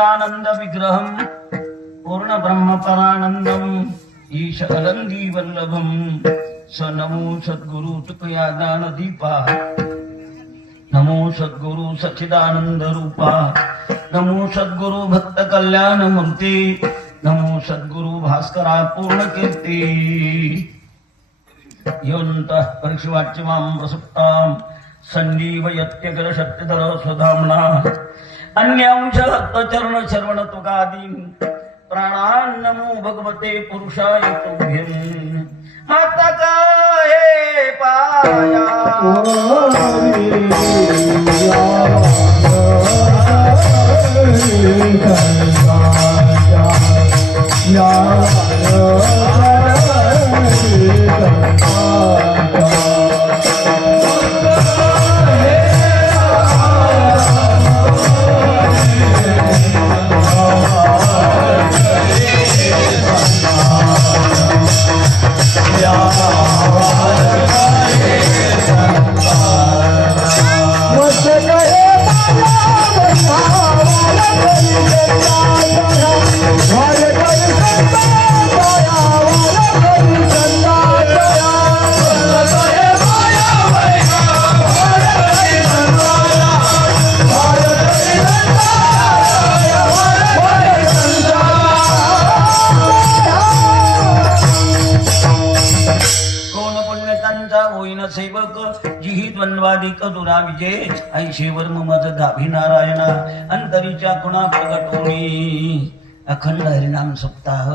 सच्चिदानंद विग्रहम पूर्ण ब्रह्म ईश अलंदी वल्लभम स नमो सद्गुरु तुकया दान दीपा नमो सद्गुरु सच्चिदानंद रूपा नमो सद्गुरु भक्त कल्याण मूर्ती नमो सद्गुरु भास्करा पूर्ण कीर्ती योऽन्तः परिशिवाच्यमां प्रसुप्ताम् सञ्जीवयत्यखिल शक्तिधर स्वधाम्ना अन्यांशभक्तचरण श्रवण तुकादीन् प्राणान नमो भगवते पुरुषाय तुभ्यम माता का हे पाया. कोण जिही द्वंद्वादिक दुरा विजय ऐशेवर मज गाभी नारायणा अंतरीच्या खुणा प्रगटोणी अखंड हरिनाम सप्ताह.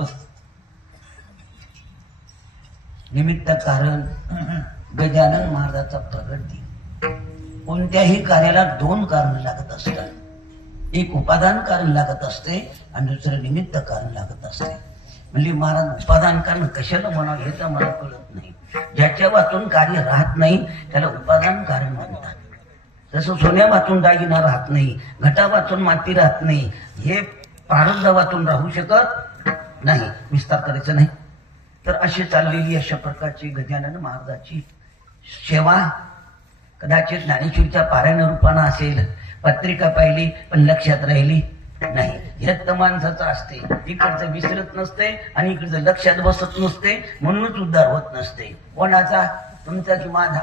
निमित्त कारण गजानन महाराजाचा प्रगट दिन कोणत्याही कार्याला दोन कारण लागत असतात. एक उपादान कारण लागत असते आणि दुसरं निमित्त कारण लागत असते. म्हणजे महाराज उपादान कारण कशाला म्हणावं हे तर मला कळत नाही. ज्याच्या वाचून कार्य राहत नाही त्याला उपादान कारण म्हणतात. जसं सोन्या वाचून दागिना राहत नाही घटा वाचून माती राहत नाही हे प्रारब्ध वाचून राहू शकत नाही विस्तार करायचं नाही. तर अशी चाललेली अशा प्रकारची गजानन महाराजाची सेवा कदाचित ज्ञानेश्वरीच्या पारायण रूपानं असेल पत्रिका पाहिली पण लक्षात राहिली. नाही हे तर माणसाचं असते. इकडचं विसरत नसते आणि इकडचं लक्षात बसत नसते. म्हणूनच उद्धार होत नसते. कोणाचा? तुमचा कि माझा?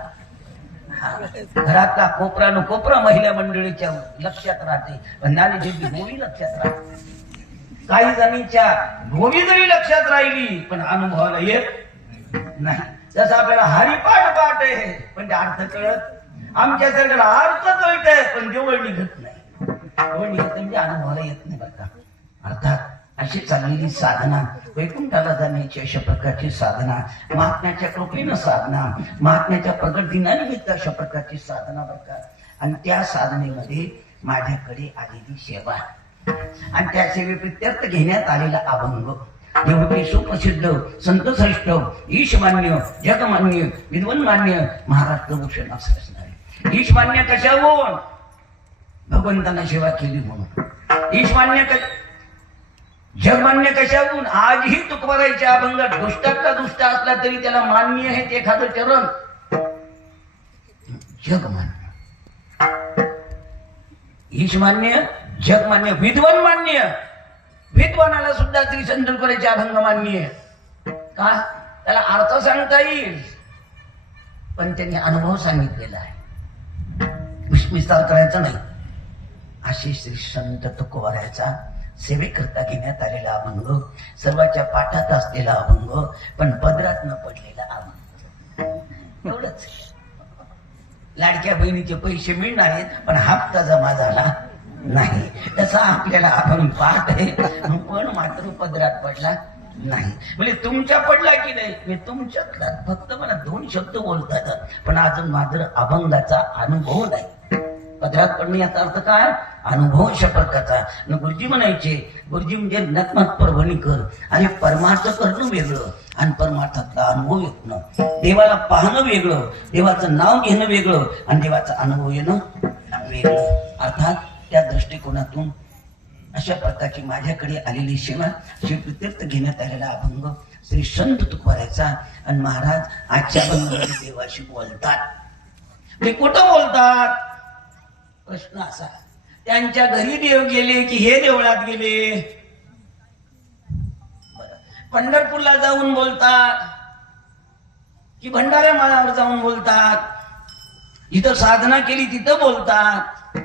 घरातला कोपरा न कोपरा महिला मंडळीच्या लक्षात राहते. पण ज्ञानेश्वरी गोवी लक्षात राहते. काही जणीच्या गोवी जरी लक्षात राहिली पण अनुभवाला येत नाही. जसं आपल्याला हरिपाठ पाठ आहे पण ते अर्थ कळत. आमच्या सगळ्याला अर्थ कळत आहे पण जवळ घेत नाही. जवळ निघत म्हणजे अनुभवाला येत नाही बरं का. अर्थात अशी चाललेली साधना वैकुंठाला जाण्याची अशा प्रकारची साधना महात्म्याच्या कृपेनं साधना महात्म्याच्या प्रगट दिनानिमित्त अशा प्रकारची साधना बरं का. आणि त्या साधनेमध्ये माझ्याकडे आलेली सेवा. आणि त्या सेवेप्रित्यर्थ घेण्यात आलेला अभंग. देवकी सुप्रसिद्ध संत श्रेष्ठ ईशमान्य जगमान्य विद्वनमान्य महाराष्ट्र भूषण असं असणार. ईशमान्य कशावरून भगवंतांना सेवा केली म्हणून. ईशमान्य जगमान्य कशाहून? आजही तुकवरायचे अभंग दुष्टातला दुष्ट असला तरी त्याला मान्य आहे ते एखादं चरण. जगमान्य ईशमान्य जगमान्य विद्वान मान्य. विद्वानाला सुद्धा श्री संतनपुराचे अभंग मान्य. आहे. का? त्याला अर्थ सांगता येईल. पण त्यांनी अनुभव सांगितलेला आहे. विस- करायचा नाही. अशी श्री संत तुकोबाऱ्याचा सेवेकरता घेण्यात आलेला अभंग सर्वाच्या पाठात असलेला अभंग पण पदरात न पडलेला अभंग. एवढंच. लाडक्या बहिणीचे पैसे मिळणार आहेत पण हप्ता जमा झाला नाही. तसा आपल्याला अभंग पाठ आहे पण मात्र पदरात पडला नाही. म्हणजे तुमच्या पडला की नाही? मी तुमच्यातला. फक्त मला दोन शब्द बोलतात पण अजून मात्र अभंगाचा अनुभव नाही. पदरात पडणे याचा अर्थ काय? अनुभव अशा न गुरुजी म्हणायचे गुरुजी म्हणजे नकमत परभणी कर. आणि परमार्थ करणं वेगळं. आणि परमार्थातला अनुभव येणं देवाला पाहणं वेगळं. देवाचं नाव घेणं वेगळं. आणि देवाचा अनुभव येणं वेगळं. अर्थात त्या दृष्टिकोनातून अशा प्रकारची माझ्याकडे आलेली सेवा प्रत्यर्थ घेण्यात आलेला अभंग श्री संत तुकवारायचा आणि महाराज आजच्या अभंगामध्ये देवाशी बोलतात. ते कुठं बोलतात? प्रश्न असा. त्यांच्या घरी देव गेले की हे देवळात गेले? पंढरपूरला जाऊन बोलतात. की भंडाऱ्या माळावर जाऊन बोलतात. इथं साधना केली तिथं बोलतात.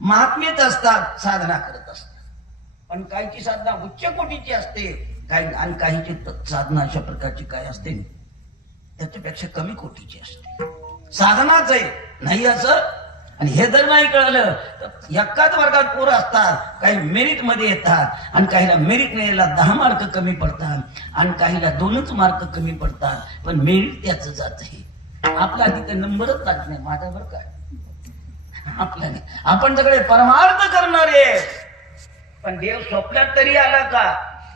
महात्मेच असतात साधना करत असतात. पण काहीची साधना उच्च कोटीची असते काही आणि काहीची साधना अशा प्रकारची काय असते त्याच्यापेक्षा कमी कोटीची असते. साधनाच आहे. नाही असं आणि हे जर नाही कळलं तर एकाच वर्गात पोरं असतात काही मेरिटमध्ये येतात आणि काहीला मेरिट नाही दहा मार्क कमी पडतात आणि काहीला दोनच मार्क कमी पडतात. पण मेरिट त्याच जात आहे. आपला तिथे नंबरच लागत नाही माझ्यावर काय आपल्या आपण सगळे परमार्थ करणारे. पण देव स्वप्नात तरी आला का?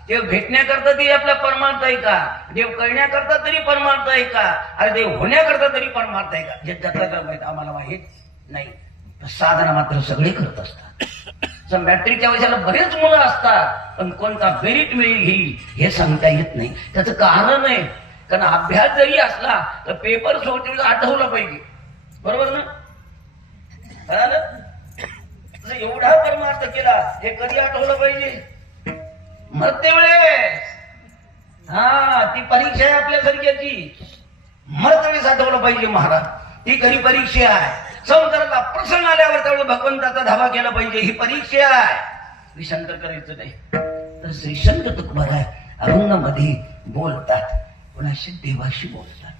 देव भेटण्याकरता तरी आपला परमार्थ आहे का? देव कळण्याकरता तरी परमार्थ आहे का? अरे देव होण्याकरता तरी परमार्थ आहे का? हे जगाला माहीत आम्हाला माहीत. नाही. साधना मात्र सगळे करत असतात. मॅट्रिकच्या वयाला बरेच मुलं असतात पण कोणता मेरिट मिळेल घेईल हे सांगता येत नाही. त्याचं कारण आहे कारण अभ्यास जरी असला तर पेपर सोडतील आठवला पाहिजे. बरोबर ना? तुझं एवढा परमार्थ केला हे कधी आठवलं पाहिजे? मरते वेळेस. हा ती परीक्षा आहे आपल्या सारख्याची मरते वेळेस आठवलं पाहिजे महाराज. ती खरी परीक्षा आहे. संसाराचा प्रसंग आल्यावर त्यावेळी भगवंताचा धावा केला पाहिजे. ही परीक्षा आहे. विषंकर करायचं नाही. तर श्रीशंक तुकबार आहे बोलतात. कोणाशी देवाशी बोलतात.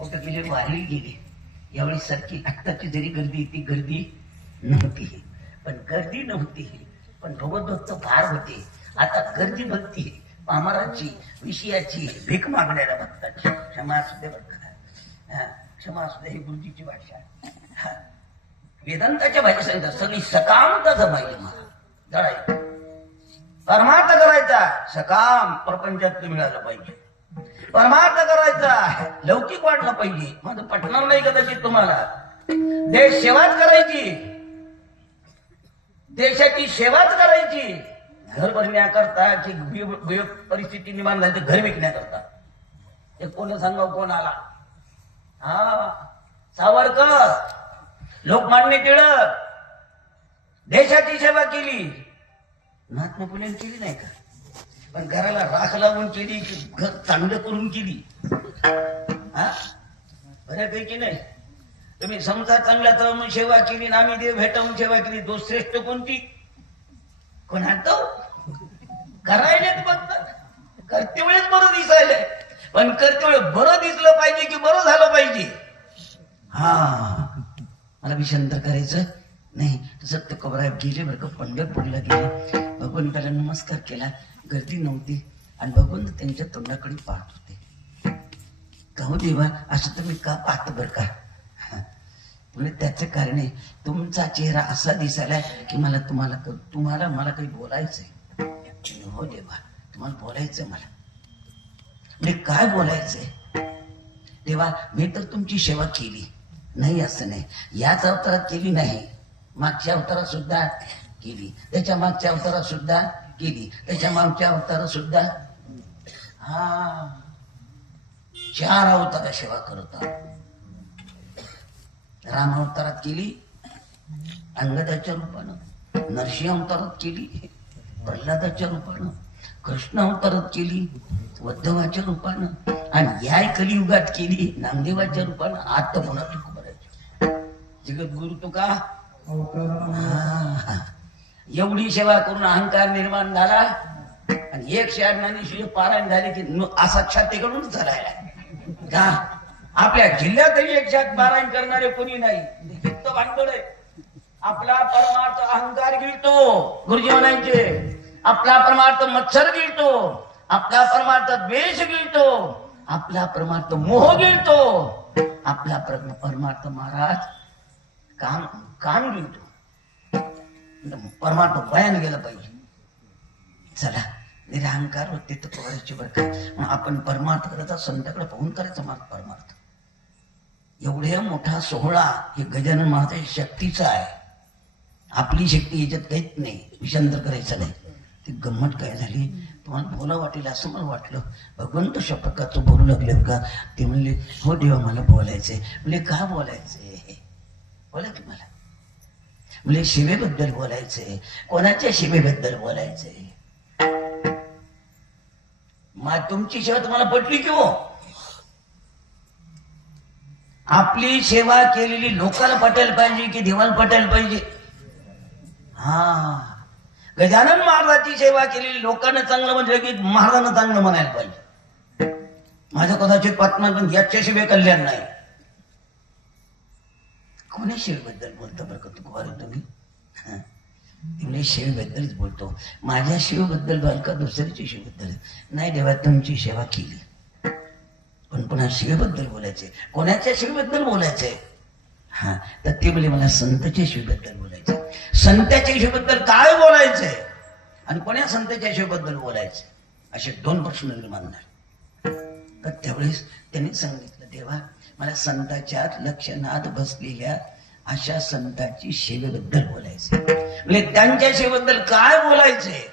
फक्त तुझे वारली गेली. यावेळी सारखी आत्ताची जरी गर्दी ती गर्दी नव्हती. पण गर्दी नव्हती. पण भगवद्भक्त फार होते. आता गर्दी भक्ती पामाराची विषयाची भीक मागण्याला भक्ताची. क्षमा असू दे बघा क्षमा असू दे ही गुरुजीची भाषा आहे. वेदांताच्या भाषेत सांगितलं सगळी सकामता जमायली मला परमार्थ करायचा सकाम प्रपंचात मिळालं पाहिजे. परमार्थ करायचा लौकिक वाटलं पाहिजे. माझं पटणार नाही कदाचित तुम्हाला. देश सेवाच करायची. देशाची सेवाच करायची. घर भरण्याकरता की परिस्थिती निर्माण झाली तर घर विकण्याकरता. हे कोण सांगा कोण आला? हा. सावरकर लोकमान्य टिळक देशाची सेवा केली. महात्मा फुलेंनी केली नाही का? पण घराला राख लावून केली की घर चांगलं करून केली. हा? बऱ्यापैकी नाही? तुम्ही समजा चांगल्या तळून सेवा केली नामी आम्ही देव भेटावून सेवा केली तो श्रेष्ठ कोणती कोणात करायलेत फक्त करते वेळेस बरं दिसायलंय. पण करते बरं दिसलं पाहिजे की बरं झालं पाहिजे? हा. मला विषांतर करायचं? नाही सत्य कबराब गेले बरं का पंढरपूरला गेले. भगवंताला नमस्कार केला. गर्दी नव्हती. आणि भगवंत त्यांच्या तोंडाकडे पाहत होते. गाऊ देवा असं तुम्ही का पाहत बरं का? म्हणजे त्याचं कारण आहे तुमचा चेहरा असा दिसायला की मला तुम्हाला तुम्हाला मला काही बोलायचंय. हो देवा तुम्हाला बोलायचंय मला. मी काय बोलायचंय? तेव्हा मी तर तुमची सेवा केली. नाही असं नाही. याच अवतारात केली नाही. मागच्या अवतारात सुद्धा केली. त्याच्या मागच्या अवतारात सुद्धा केली. त्याच्या मागच्या अवतारात सुद्धा हा. चार अवतारा सेवा करत राम अवतारात केली अंगदाच्या रूपानं. नरसिंह अवतारात केली प्रल्हादाच्या रूपानं. कृष्ण अवतारात केली वद्धवाच्या रूपानं आणि या कलियुगात केली नामदेवाच्या रूपानं. आता पुन्हा तुकोबराच्या जगत जगद्गुरु तू का? एवढी सेवा करून अहंकार निर्माण झाला आणि एक शहाण्णव पारायण झाले की असाक्षात असा झालाय. का आपल्या जिल्ह्यातही एक शात पारायण करणारे कोणी नाही. फक्त भांडवल आहे. आपला परमार्थ अहंकार गिळतो. गुरुजी म्हणायचे आपला परमार्थ मत्सर गिळतो. आपल्या परमार्थ द्वेष गिळतो आपला परमार्थ मोह गिळतो आपला परमार्थ महाराज काम काम गिळतो. परमार्थ वयान गेलं पाहिजे. चला निरहंकार होते तर करायची बरं का. मग आपण परमार्थ करायचा संताकडे पाहून करायचा मार्ग परमार्थ. एवढे मोठा सोहळा हे गजानन महाराज शक्तीचा आहे. आपली शक्ती याच्यात काहीच नाही. विषांतर करायचं नाही. ती गंमत काय झाली? तुम्हाला बोला वाटेल असं मला वाटलं. भगवंत अशा तू बोलू लागले का? ते म्हणले हो देवा मला बोलायचंय. म्हणजे का बोलायचंय? बोला की मला. म्हणजे शिवेबद्दल बोलायचंय. कोणाच्या शिवेबद्दल बोलायचंय? मग तुमची सेवा तुम्हाला पटली की हो? आपली सेवा केलेली लोकांना पटायला पाहिजे की देवाला पटायला पाहिजे? हा. गजानन महाराजाची सेवा केलेली लोकांना चांगलं म्हणजे की महाराजांना चांगलं म्हणायला पाहिजे. माझं कदाचित पत्ना पण याच्याशिवाय कल्याण नाही. कोणी शिवबद्दल बोलतो बरं का तू तुम्ही? मी शिवबद्दलच शिवेबद्दलच बोलतो. माझ्या शिवबद्दल बोल का दुसऱ्याच्या शिवबद्दल नाही देवा तुमची सेवा केली. पण पुन्हा शिवेबद्दल बोलायचे कोणाच्या शिवेबद्दल बोलायचंय? हा? तर ते म्हणजे मला संतच्या शिवबद्दल बोलायचे संताच्या हिशोबद्दल काय बोलायचंय? आणि कोण्या संताच्या हिशोबद्दल बोलायचंय? असे दोन प्रश्न निर्माण झाले तर त्यावेळेस त्यांनी सांगितलं तेव्हा मला संताच्या लक्षणात बसलेल्या अशा संताची सेवेबद्दल बोलायचे म्हणजे त्यांच्या सेवेबद्दल काय बोलायचे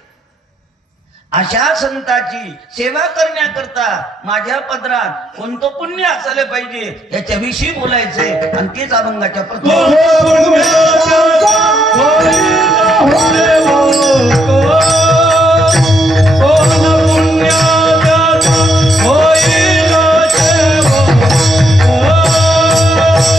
अशा संताची सेवा करण्याकरता माझ्या पदरात कोणतं पुण्य असायला पाहिजे याच्याविषयी बोलायचंय आणि तेच अभंगाच्या प्रत्येक